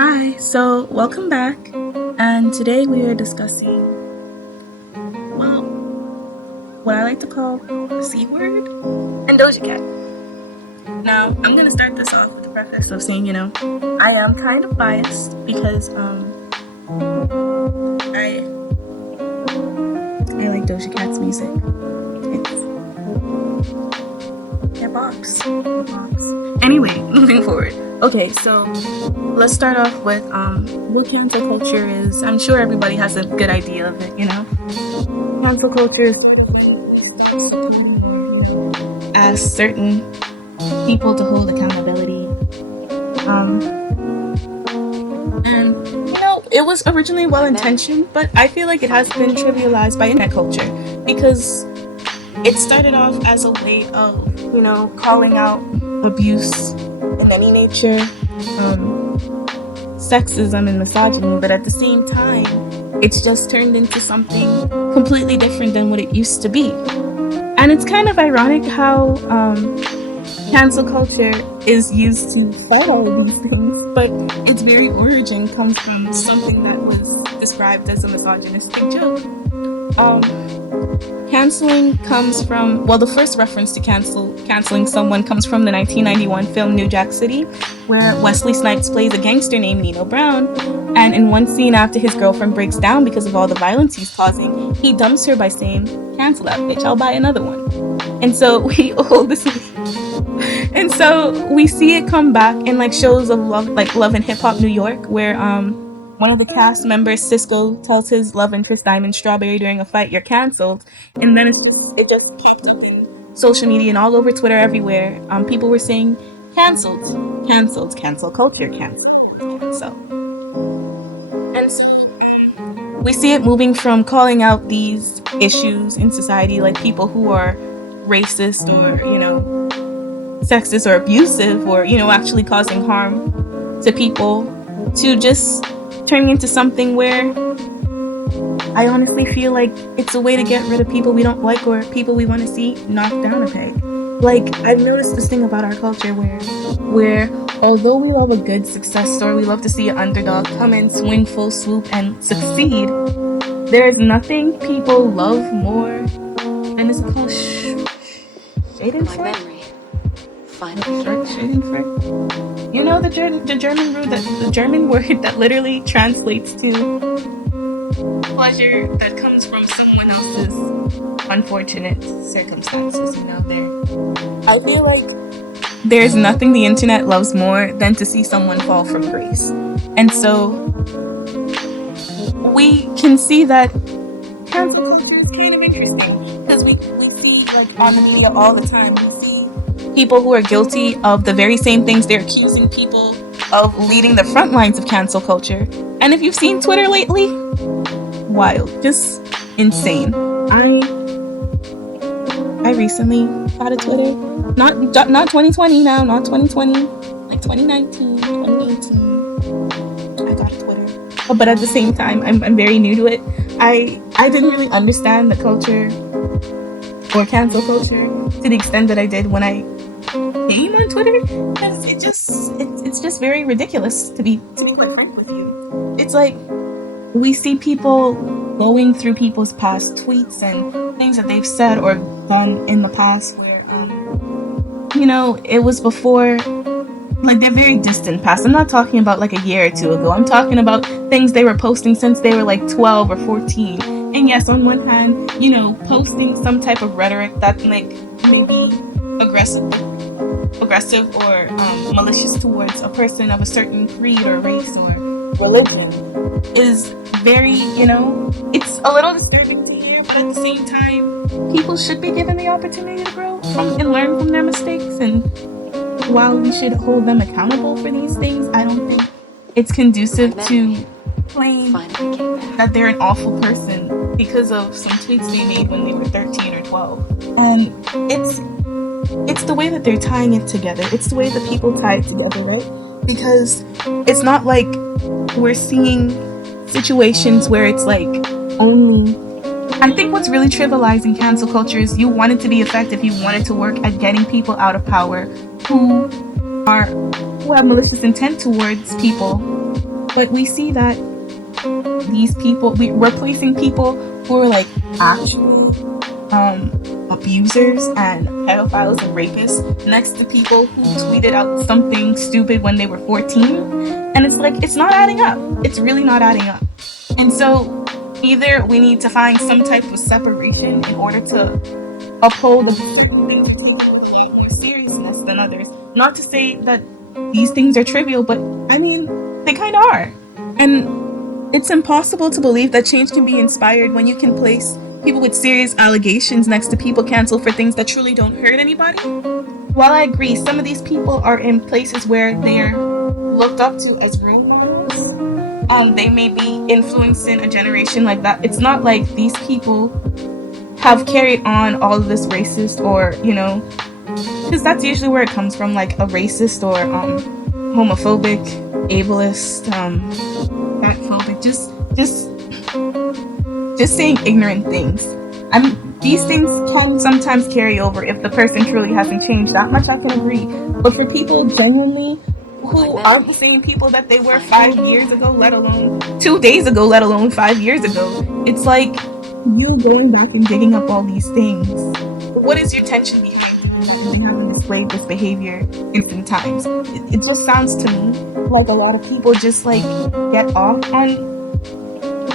Hi, so welcome back. And today we are discussing, well, what I like to call the C word and Doja Cat. Now, I'm going to start this off with the preface of saying, I am kind of biased because I I like Doja Cat's music. It bops. Anyway, moving forward. Okay, so let's start off with what cancel culture is. I'm sure everybody has a good idea of it. Cancel culture asks certain people to hold accountability. Um, and it was originally well intentioned, but I feel like it has been trivialized by internet culture because it started off as a way of, calling out abuse in any nature, sexism and misogyny, but at the same time, it's just turned into something completely different than what it used to be. And it's kind of ironic how cancel culture is used to fight all these things, but its very origin comes from something that was described as a misogynistic joke. Um, Canceling comes from, well, the first reference to canceling someone comes from the 1991 film New Jack City, where Wesley Snipes plays a gangster named Nino Brown, and in one scene after his girlfriend breaks down because of all the violence he's causing, he dumps her by saying, "Cancel that bitch, I'll buy another one." And so we all this and so we see it come back in like shows of love, like Love and Hip Hop New York, where one of the cast members, Cisco, tells his love interest Diamond Strawberry during a fight, "You're canceled," and then it just kept on social media and all over Twitter everywhere. People were saying, "Canceled, canceled, cancel culture, cancel, cancel," and so we see it moving from calling out these issues in society, like people who are racist or sexist or abusive or actually causing harm to people, to just turning into something where I honestly feel like it's a way to get rid of people we don't like or people we want to see knocked down a peg. Like, I've noticed this thing about our culture where although we love a good success story, we love to see an underdog come in, swing full swoop, and succeed. There's nothing people love more than it's called Schadenfreude. Schadenfreude. The German word that literally translates to pleasure that comes from someone else's unfortunate circumstances. I feel like there's nothing the internet loves more than to see someone fall from grace, and so we can see that cancel culture is kind of interesting because we see, like, on the media all the time, we see people who are guilty of the very same things they're accusing people of leading the front lines of cancel culture. And if you've seen Twitter lately, wild, just insane. I recently got a Twitter, not 2020 now, not 2020, like 2019, 2018. I got a Twitter, but at the same time, I'm very new to it. I didn't really understand the culture or cancel culture to the extent that I did when I came on Twitter, because it's just very ridiculous, to be quite frank with you. It's like we see people going through people's past tweets and things that they've said or done in the past where it was before, like, they're very distant past. I'm not talking about like a year or two ago. I'm talking about things they were posting since they were like 12 or 14. And yes, on one hand, posting some type of rhetoric that like maybe aggressive or malicious towards a person of a certain creed or race or religion is very, it's a little disturbing to hear, but at the same time, people should be given the opportunity to grow and learn from their mistakes. And while we should hold them accountable for these things, I don't think it's conducive to claim that they're an awful person because of some tweets they made when they were 13 or 12. And it's the way that they're tying it together. It's the way that people tie it together, right? Because it's not like we're seeing situations where it's like only... I think what's really trivializing cancel culture is you want it to be effective, you want it to work at getting people out of power who have malicious intent towards people But we see that these people, we're placing people who are like actual abusers and pedophiles and rapists next to people who tweeted out something stupid when they were 14. And it's like, it's not adding up. It's really not adding up. And so either we need to find some type of separation in order to uphold more seriousness than others. Not to say that these things are trivial, but I mean, they kind of are. And it's impossible to believe that change can be inspired when you can place people with serious allegations next to people canceled for things that truly don't hurt anybody. While I agree, some of these people are in places where they're looked up to as role models. They may be influencing a generation like that. It's not like these people have carried on all of this racist or, because that's usually where it comes from, like a racist or homophobic, ableist, fatphobic, just saying ignorant things. These things can sometimes carry over if the person truly hasn't changed. That much I can agree. But for people genuinely who aren't the same people that they were 5 years ago, let alone 2 days ago, let alone 5 years ago, it's like you going back and digging up all these things. What is your intention behind having displayed this behavior in times? It just sounds to me like a lot of people just like get off on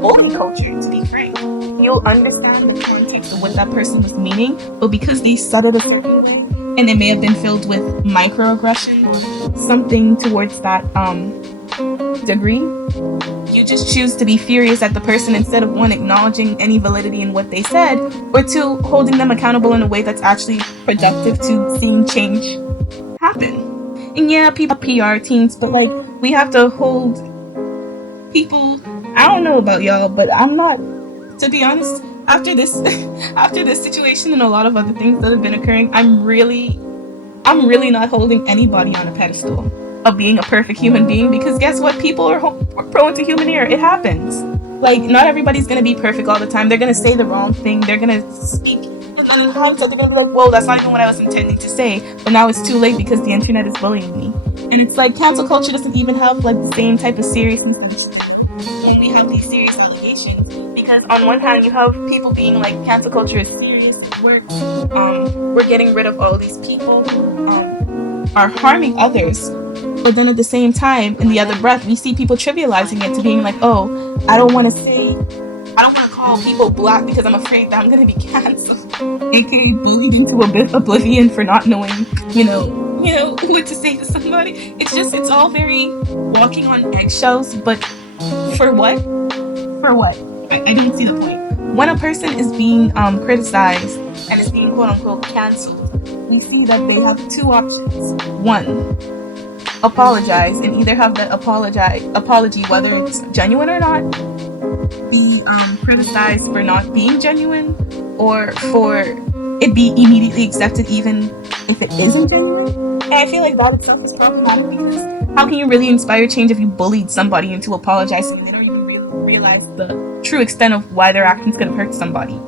bully culture, to be frank. You'll understand the context of what that person was meaning, but because they said it a certain way, and it may have been filled with microaggression, something towards that degree, you just choose to be furious at the person instead of, one, acknowledging any validity in what they said, or two, holding them accountable in a way that's actually productive to seeing change happen. And yeah, people PR teams, but like, we have to hold people. I don't know about y'all, but I'm not, to be honest, after this after this situation and a lot of other things that have been occurring, I'm really not holding anybody on a pedestal of being a perfect human being, because guess what? People are prone to human error. It happens. Like, not everybody's gonna be perfect all the time. They're gonna say the wrong thing. They're gonna speak whoa, that's not even what I was intending to say. But now it's too late because the internet is bullying me. And it's like cancel culture doesn't even have like the same type of seriousness when we have these serious allegations. Because on one hand, you have people being like, cancel culture is serious, it works, we're getting rid of all these people, are harming others. But then at the same time, in the other breath, we see people trivializing it to being like, oh, I don't want to call people black because I'm afraid that I'm going to be canceled. AKA bullied into oblivion for not knowing, what to say to somebody. It's all very walking on eggshells, but for what? For what? I don't see the point. When a person is being criticized and is being quote unquote canceled, we see that they have two options. One, apologize and either have that apology, whether it's genuine or not, be criticized for not being genuine, or for it be immediately accepted even if it isn't genuine. And I feel like that itself is problematic, because how can you really inspire change if you bullied somebody into apologizing and they don't even realize the true extent of why their actions could have hurt somebody?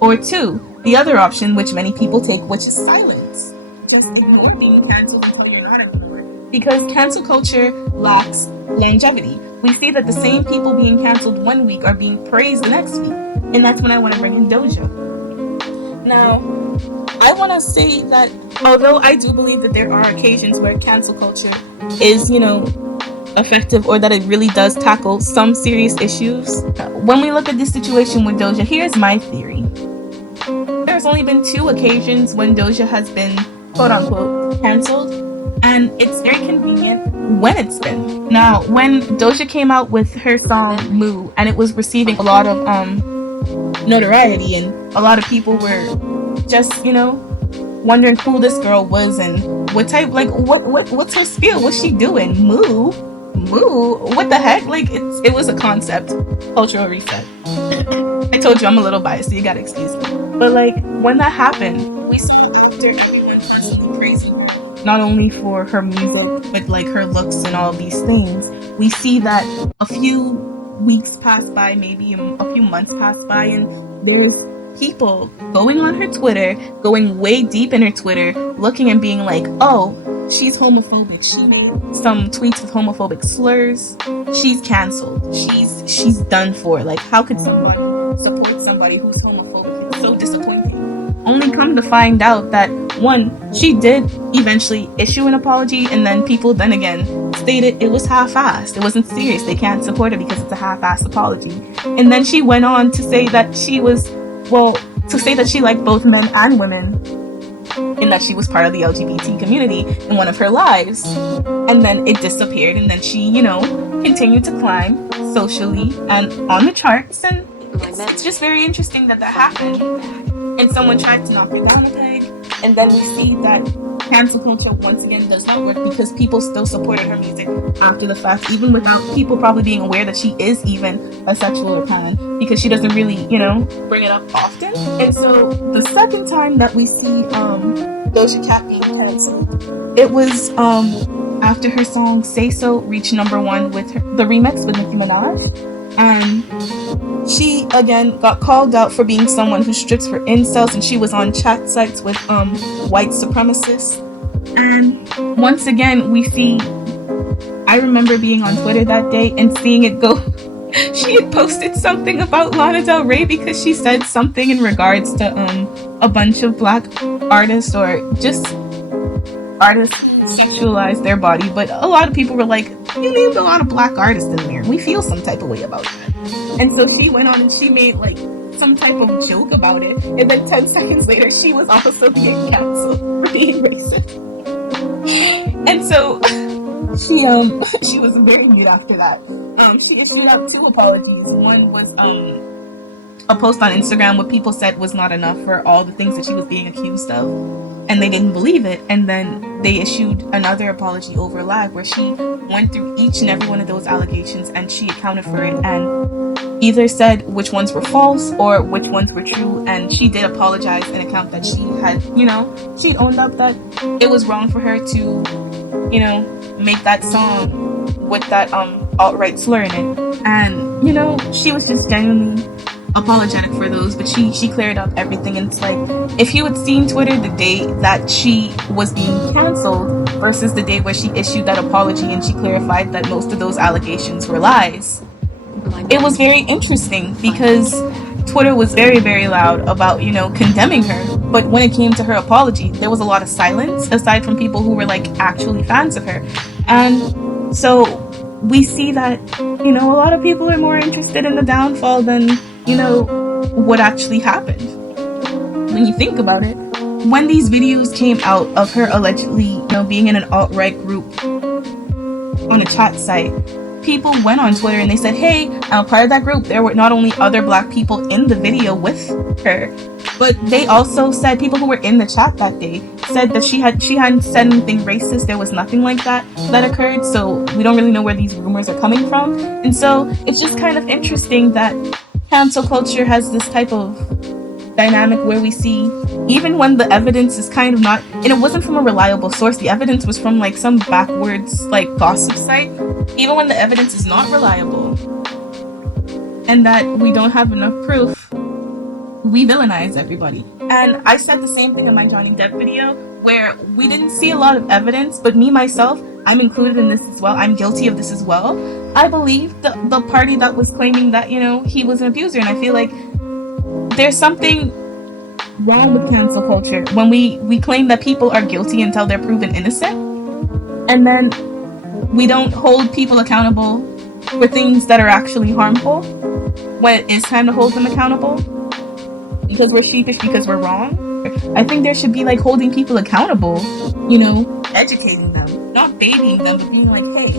Or two, the other option, which many people take, which is silence. Just ignore being canceled until you're not ignored. Because cancel culture lacks longevity. We see that the same people being canceled one week are being praised the next week. And that's when I want to bring in Doja. Now, I want to say that although I do believe that there are occasions where cancel culture is, effective, or that it really does tackle some serious issues, when we look at this situation with Doja, here's my theory. There's only been 2 occasions when Doja has been quote unquote canceled, and it's very convenient when it's been. Now, when Doja came out with her song Moo, and it was receiving a lot of notoriety, and a lot of people were just wondering who this girl was and what type, like what's her spiel, what's she doing? Moo, what the heck? Like, it was a concept cultural reset. I told you I'm a little biased, so you gotta excuse me. But like, when that happened, we saw after everyone personally praising her, not only for her music but like her looks and all these things, we see that a few weeks passed by, maybe a few months passed by, and there's people going on her Twitter, going way deep in her Twitter, looking and being like, oh, she's homophobic. She made some tweets with homophobic slurs. She's canceled. She's done for. Like, how could somebody support somebody who's homophobic? It's so disappointing. Only come to find out that, one, she did eventually issue an apology, and then people then again stated it was half-assed. It wasn't serious. They can't support it because it's a half-assed apology. And then she went on to say that she was, well, to say that she liked both men and women, and that she was part of the LGBT community in one of her lives. And then it disappeared, and then she, you know, continued to climb socially and on the charts, and it's just very interesting that that happened. And someone tried to knock it down a peg, and then we see that cancel culture once again does not work because people still supported her music after the fact, even without people probably being aware that she is even bisexual or pan, because she doesn't really, you know, bring it up often. And so the second time that we see Doja Cat being canceled, it was after her song Say So reached #1 with the remix with Nicki Minaj. And she again got called out for being someone who strips for incels, and she was on chat sites with white supremacists. And once again we see, I remember being on Twitter that day and seeing it go. She had posted something about Lana Del Rey because she said something in regards to a bunch of black artists, or just artists sexualize their body, but a lot of people were like, you named a lot of black artists in there. We feel some type of way about that. And so she went on and she made like some type of joke about it, and then 10 seconds later she was also being canceled for being racist. And so she was very mute after that. She issued out 2 apologies. One was a post on Instagram what people said was not enough for all the things that she was being accused of, and they didn't believe it. And then they issued another apology over live where she went through each and every one of those allegations and she accounted for it and either said which ones were false or which ones were true. And she did apologize and account that she had, you know, she'd owned up that it was wrong for her to, you know, make that song with that alt-right slur in it. And, you know, she was just genuinely apologetic for those, but she cleared up everything. And it's like, if you had seen Twitter the day that she was being canceled versus the day where she issued that apology and she clarified that most of those allegations were lies, it was very interesting because Twitter was very, very loud about, you know, condemning her. But when it came to her apology, there was a lot of silence aside from people who were like actually fans of her. And so we see that, you know, a lot of people are more interested in the downfall than, you know, what actually happened. When you think about it, when these videos came out of her allegedly, you know, being in an alt-right group on a chat site, people went on Twitter and they said, hey, part of that group, there were not only other black people in the video with her, but they also said, people who were in the chat that day said that she hadn't said anything racist. There was nothing like that occurred. So we don't really know where these rumors are coming from. And so it's just kind of interesting that cancel culture has this type of dynamic where we see, even when the evidence is kind of not, and it wasn't from a reliable source, the evidence was from like some backwards like gossip site, even when the evidence is not reliable and that we don't have enough proof, we villainize everybody. And I said the same thing in my Johnny Depp video where we didn't see a lot of evidence, but me myself, I'm included in this as well. I'm guilty of this as well. I believe the party that was claiming that, you know, he was an abuser, and I feel like there's something wrong with cancel culture when we claim that people are guilty until they're proven innocent, and then we don't hold people accountable for things that are actually harmful when it is time to hold them accountable because we're sheepish, because we're wrong. I think there should be like holding people accountable, you know, educating them, not babying them, but being like, hey,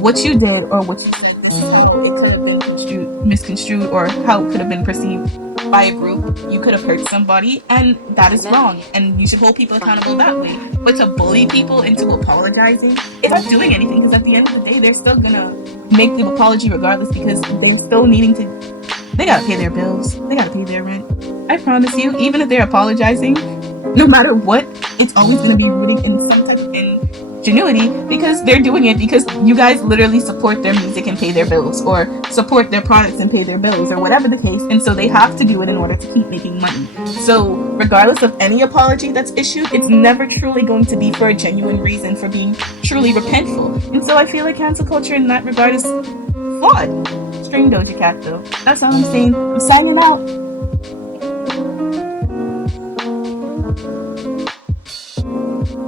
what you did or what you said, this is how it could have been misconstrued, or how it could have been perceived by a group. You could have hurt somebody, and that is wrong, and you should hold people accountable that way. But to bully people into apologizing, it's not doing anything, because at the end of the day, they're still gonna make the apology regardless, because they're still needing to, they gotta pay their bills, they gotta pay their rent. I promise you, even if they're apologizing, no matter what, it's always gonna be rooting in some type of, in genuity because they're doing it because you guys literally support their music and pay their bills, or support their products and pay their bills, or whatever the case, and so they have to do it in order to keep making money. So regardless of any apology that's issued, it's never truly going to be for a genuine reason, for being truly repentful. And so I feel like cancel culture in that regard is flawed. String Doja Cat though. That's all I'm saying. I'm signing out.